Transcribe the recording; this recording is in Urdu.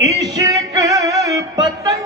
عشق پتنگ